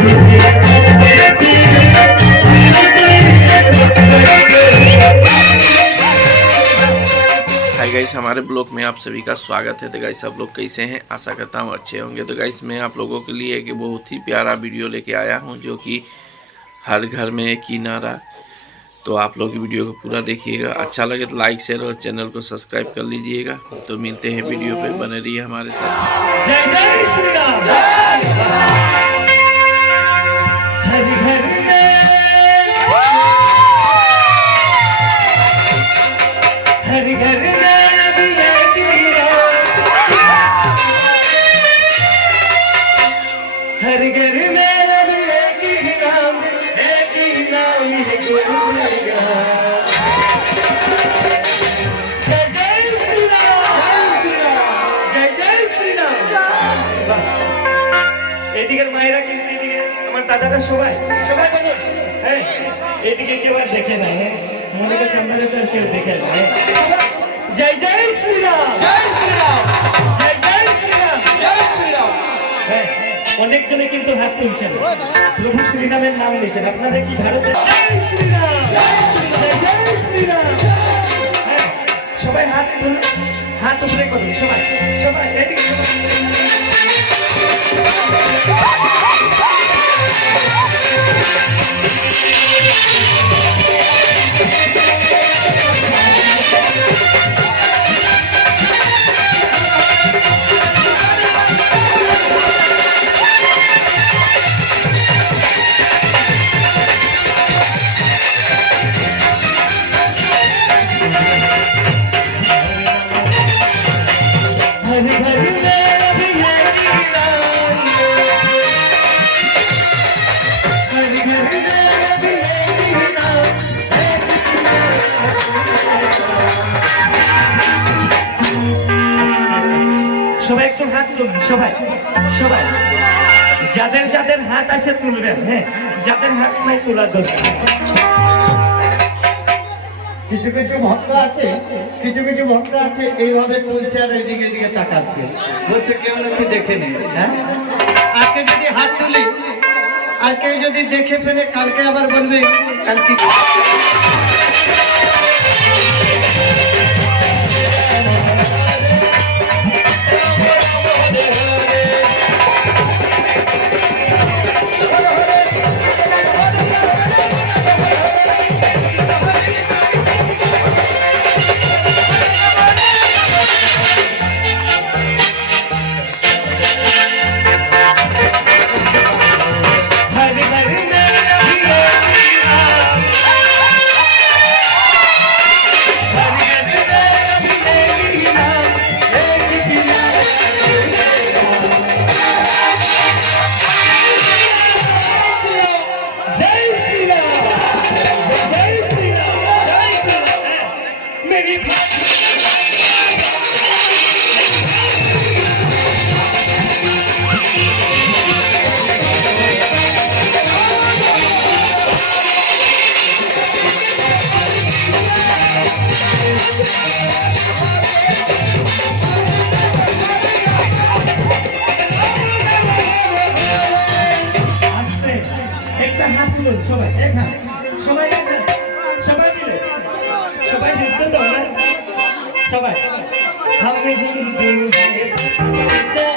Hi guys, हमारे blog में आप सभी का स्वागत है। तो गाइस आप लोग कैसे हैं? आशा करता हूँ अच्छे होंगे। तो गाइस मैं आप लोगों के लिए एक बहुत ही प्यारा वीडियो लेके आया हूँ जो कि हर घर में एक ही नारा। तो आप लोग वीडियो को पूरा देखिएगा, अच्छा लगे तो लाइक शेयर और चैनल को सब्सक्राइब कर लीजिएगा। तो मिलते हैं वीडियो पे, बने रहिए हमारे साथ। जय जय श्री राम। हर घर में हर घर में रवि एक ही राम, हर घर में रवि एक ही राम, एक ही नाम है गुरु मेरा। जय जय श्री राम, जय जय श्री राम। এদিকের মায়েরা কিন্তু এদিকে আমার দাদারা সবাই সবাই বলুন, হ্যাঁ এদিকে কেউ আর দেখে না, হ্যাঁ মনে কাছে আপনাদের তো কেউ দেখে না। জয় জয় শ্রী রাম, জয় শ্রী রাম, জয় জয় শ্রী রাম, জয় শ্রী রাম। হ্যাঁ অনেকজনে কিন্তু হাত তুলছেন, প্রভু শ্রীরামের নাম নিয়েছেন। আপনাদের কি ভারতে জয় শ্রী রাম, জয় জয় শ্রী রাম। হ্যাঁ সবাই হাত তুলুন, হাত উপরে করুন, সবাই সবাই এদিকে সবাই একটু হাত তুলুন, সবাই সবাই যাদের যাদের হাত আছে তুলবেন, হ্যাঁ যাদের হাত নাই তোলার দরকার। কিছু কিছু ভক্ত আছে, কিছু কিছু ভক্ত আছে এইভাবে তুলছে আর এদিকে এদিকে তাকাচ্ছে, বলছে কেউ নাকি দেখে নেই। হ্যাঁ আজকে যদি হাত তুলি আর কেউ যদি দেখে ফেলে কালকে আবার বলবে কালকে। একটা হাত তুলুন, সবাই এক হাত, সবাই এক হাত, সবাই মিলে সবাই হিন্দু তো না, সবাই हम हिंदू हैं